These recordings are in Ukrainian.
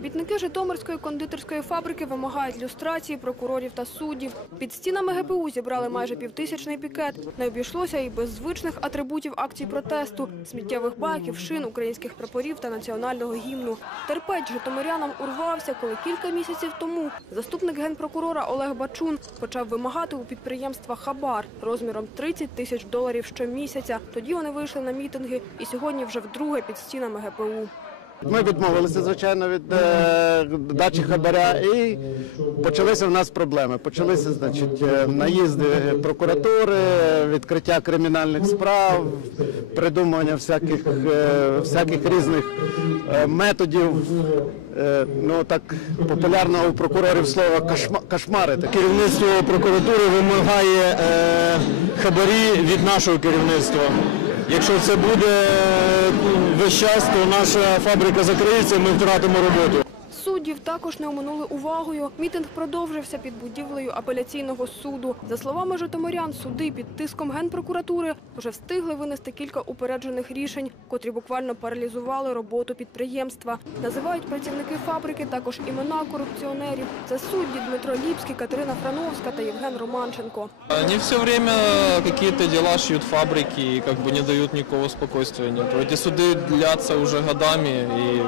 Працівники Житомирської кондитерської фабрики вимагають люстрації прокурорів та суддів. Під стінами ГПУ зібрали майже півтисячний пікет. Не обійшлося і без звичних атрибутів акцій протесту – сміттєвих баків, шин, українських прапорів та національного гімну. Терпець житомирянам урвався, коли кілька місяців тому заступник генпрокурора Олег Бачун почав вимагати у підприємства хабар розміром 30 тисяч доларів щомісяця. Тоді вони вийшли на мітинги і сьогодні вже вдруге під стінами ГПУ. Ми відмовилися, звичайно, від е, дачі хабаря, і почалися в нас проблеми. Почалися, значить, е, наїзди прокуратури, відкриття кримінальних справ, придумування всяких, е, всяких різних е, методів. Е, ну так популярно у прокурорів слово «кошма- кошмарити. Керівництво прокуратури вимагає е, хабарі від нашого керівництва. Якщо це буде весь час, то наша фабрика закриється, ми втратимо роботу Суддів також не оминули увагою. Мітинг продовжився під будівлею апеляційного суду. За словами житомирян, суди під тиском генпрокуратури вже встигли винести кілька упереджених рішень, котрі буквально паралізували роботу підприємства. Називають працівники фабрики також імена корупціонерів. Це судді Дмитро Ліпський, Катерина Франовська та Євген Романченко. Они все время какие-то дела шьют фабрики и как бы не дают никакого спокойствия. Нет. Эти суды длятся уже годами и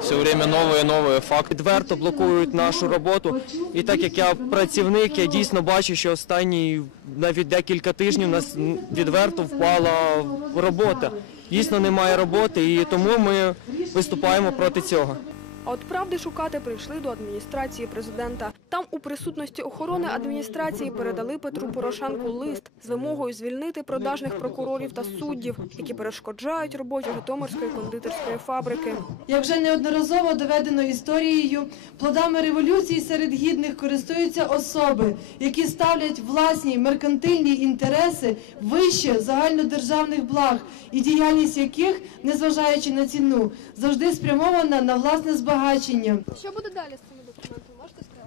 все время новые и новые факты. відверто блокують нашу роботу. І так як я працівник, я дійсно бачу, що останні навіть декілька тижнів у нас відверто впала робота. Дійсно немає роботи, і тому ми виступаємо проти цього. А от правди шукати прийшли до адміністрації президента. Там у присутності охорони адміністрації передали Петру Порошенку лист з вимогою звільнити продажних прокурорів та суддів, які перешкоджають роботі Житомирської кондитерської фабрики. Як вже неодноразово доведено історією, плодами революції серед гідних користуються особи, які ставлять власні меркантильні інтереси вище загальнодержавних благ, і діяльність яких, незважаючи на ціну, завжди спрямована на власне збагачення. Що буде далі з сказати?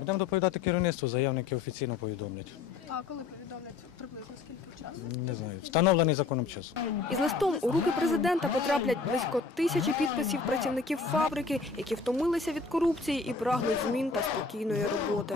Будемо доповідати керівництву, заявники офіційно повідомлять. А коли повідомлять приблизно скільки часу? Не знаю, встановлений законом час. Із листом у руки президента потраплять близько тисячі підписів працівників фабрики, які втомилися від корупції і прагнуть змін та спокійної роботи.